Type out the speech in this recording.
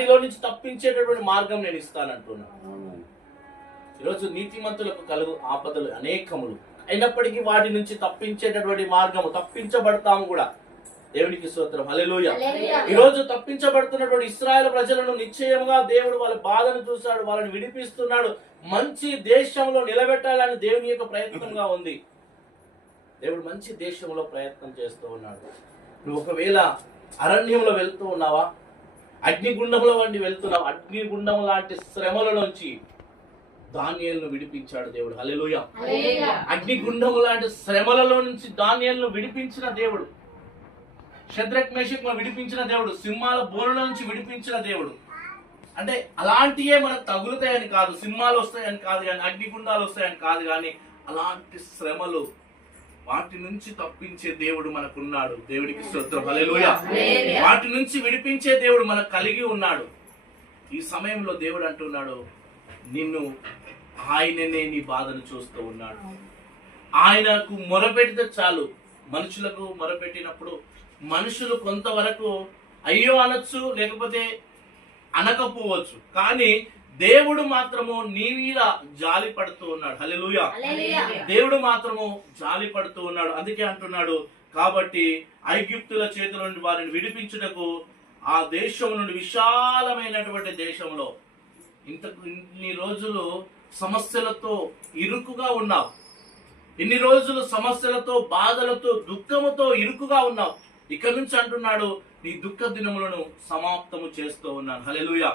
వాటిలో నుంచి తప్పించేటటువంటి మార్గం నేను ఇస్తానంటున్నాను. ఈరోజు నీతిమంతులకు కలుగు ఆపదలు అనేకములు అయినప్పటికీ వాటి నుంచి తప్పించేటటువంటి మార్గము, తప్పించబడతాము కూడా. దేవునికి స్తోత్రం, హల్లెలూయా. ఈరోజు తప్పించబడుతున్నటువంటి ఇశ్రాయేలు ప్రజలను నిశ్చయంగా దేవుడు వాళ్ళ బాధను చూశాడు, వాళ్ళని విడిపిస్తున్నాడు, మంచి దేశంలో నిలబెట్టాలని దేవుని యొక్క ప్రయత్నంగా ఉంది. దేవుడు మంచి దేశంలో ప్రయత్నం చేస్తూ ఉన్నాడు. నువ్వు ఒకవేళ అరణ్యంలో వెళ్తూ ఉన్నావా, అగ్నిగుండంలో వంటి వెళ్తున్నావు, అగ్నిగుండం లాంటి శ్రమల నుంచి దానియేలును విడిపించాడు దేవుడు, హల్లెలూయా. అగ్నిగుండం లాంటి శ్రమలలో నుంచి దానియేలును విడిపించిన దేవుడు, షద్రక్ మేషక్ను విడిపించిన దేవుడు, సింహాల బోనుల నుంచి విడిపించిన దేవుడు. అంటే అలాంటివే మనకు తగులుతాయని కాదు, సింహాలు వస్తాయని కాదు కానీ, అగ్నిగుండాలు వస్తాయని కాదు కానీ, అలాంటి శ్రమలు వాటి నుంచి తప్పించే దేవుడు మనకున్నాడు. దేవుడికి స్తోత్రం, హల్లెలూయా. వాటి నుంచి విడిపించే దేవుడు మనకు కలిగి ఉన్నాడు. ఈ సమయంలో దేవుడు అంటున్నాడు, నిన్ను ఆయననే నీ బాధను చూస్తూ ఉన్నాడు. ఆయనకు మొరపెడితే చాలు. మనుషులకు మొరపెట్టినప్పుడు మనుషులు కొంతవరకు అయ్యో అనొచ్చు, లేకపోతే అనకపోవచ్చు, కానీ దేవుడు మాత్రము నీ మీద జాలి పడుతూ ఉన్నాడు, హల్లెలూయా. దేవుడు మాత్రము జాలి పడుతూ ఉన్నాడు. అందుకే అంటున్నాడు, కాబట్టి ఐగుప్తుల చేతుల నుండి వారిని విడిపించుటకు ఆ దేశం నుండి, విశాలమైనటువంటి దేశంలో ఇన్ని రోజులు సమస్యలతో ఇరుకుగా ఉన్నావు, ఇన్ని రోజులు సమస్యలతో, బాధలతో, దుఃఖముతో ఇరుకుగా ఉన్నావు. ఇక నుంచి అంటున్నాడు, నీ దుఃఖ దినములను సమాప్తము చేస్తూ ఉన్నాను, హల్లెలూయా.